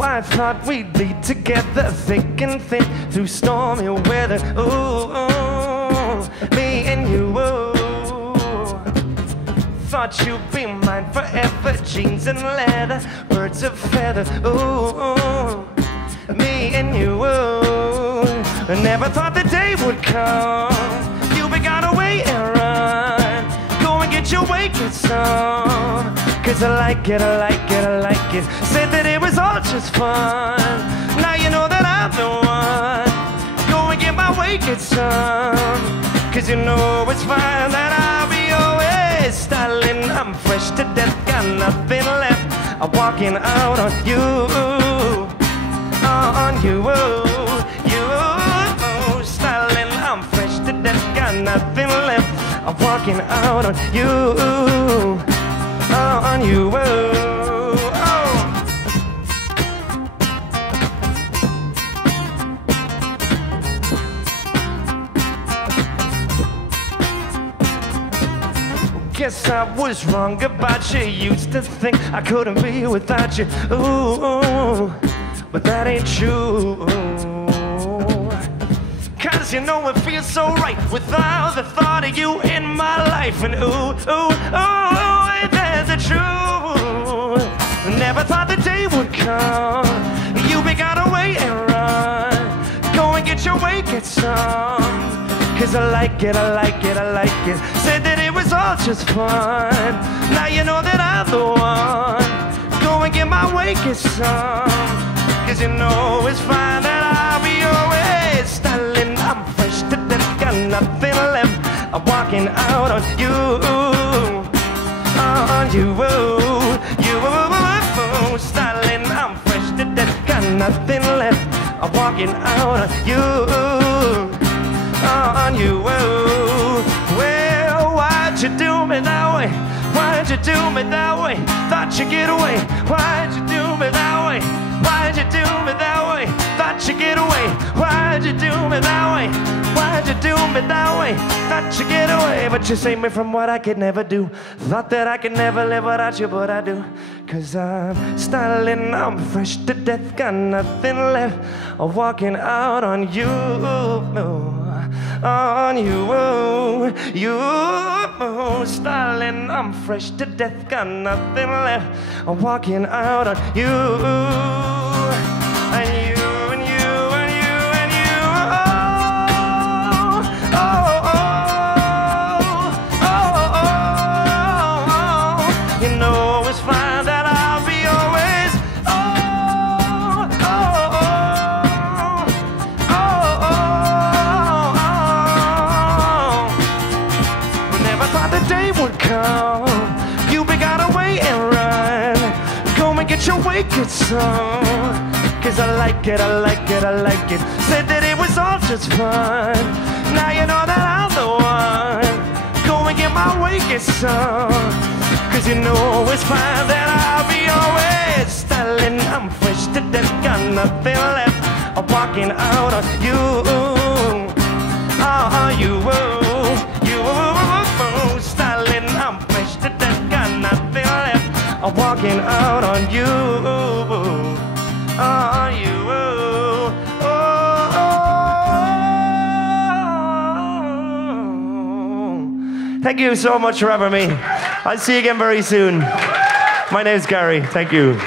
I thought we'd be together, thick and thin, through stormy weather. Ooh, me and you. Thought you'd be mine forever, jeans and leather, birds of feather. Ooh, me and you. Never thought the day would come. You be gone away and run. Go and get your wakings on. 'Cause I like it, I like it, I like it. Said that it was all just fun. Now you know that I'm the one. Go and get my wakings on. 'Cause you know it's fine that I'll be always styling. I'm fresh to death, got nothing left. I'm walking out on you, on you, you. Styling, I'm fresh to death, got nothing left. I'm walking out on you, on you. Guess I was wrong about you. Used to think I couldn't be without you. Ooh, but that ain't true. 'Cause you know it feels so right without the thought of you in my life. And ooh, ooh, ooh, there's the truth. Never thought the day would come. You be gone away and run. Go and get your wakings on. 'Cause I like it, I like it, I like it. Said that it was all just fun. Now you know that I'm the one. Go and get my wakings on. 'Cause you know it's fine that I'll be always styling. I'm fresh to death, got nothing left. I'm walking out on you, on you, you. Styling, I'm fresh to death, got nothing left. I'm walking out on you, on you. Well, why'd you do me that way? Why'd you do me that way? Thought you'd get away. Why'd you do me that way? Why'd you do me that way? Thought you'd get away. Why'd you do me that way? Why'd you do me that way? Thought you'd get away. But you saved me from what I could never do. Thought that I could never live without you, but I do. 'Cause I'm styling, I'm fresh to death, got nothing left. I'm walking out on you, on you, you. Styling, I'm fresh to death, got nothing left. I'm walking out on you, and you, and you, and you, and you. Oh, oh, oh, oh, oh, oh. You know it's fine that I'll be always. Oh, oh, oh, oh, oh, oh. Never thought the day would come. You be gone away and run. Go and get your wakings on. 'Cause I like it, I like it, I like it. Said that it was all just fun. Now you know that I'm the one. Go and get my wakings on. 'Cause you know it's fine that I'll be always styling. I'm fresh to death, got nothing left. I'm walking out on you, on you, you. Styling, I'm fresh to death, got nothing left. I'm walking out on you, on you. Thank you so much for having me. I'll see you again very soon. My name's Gary. Thank you.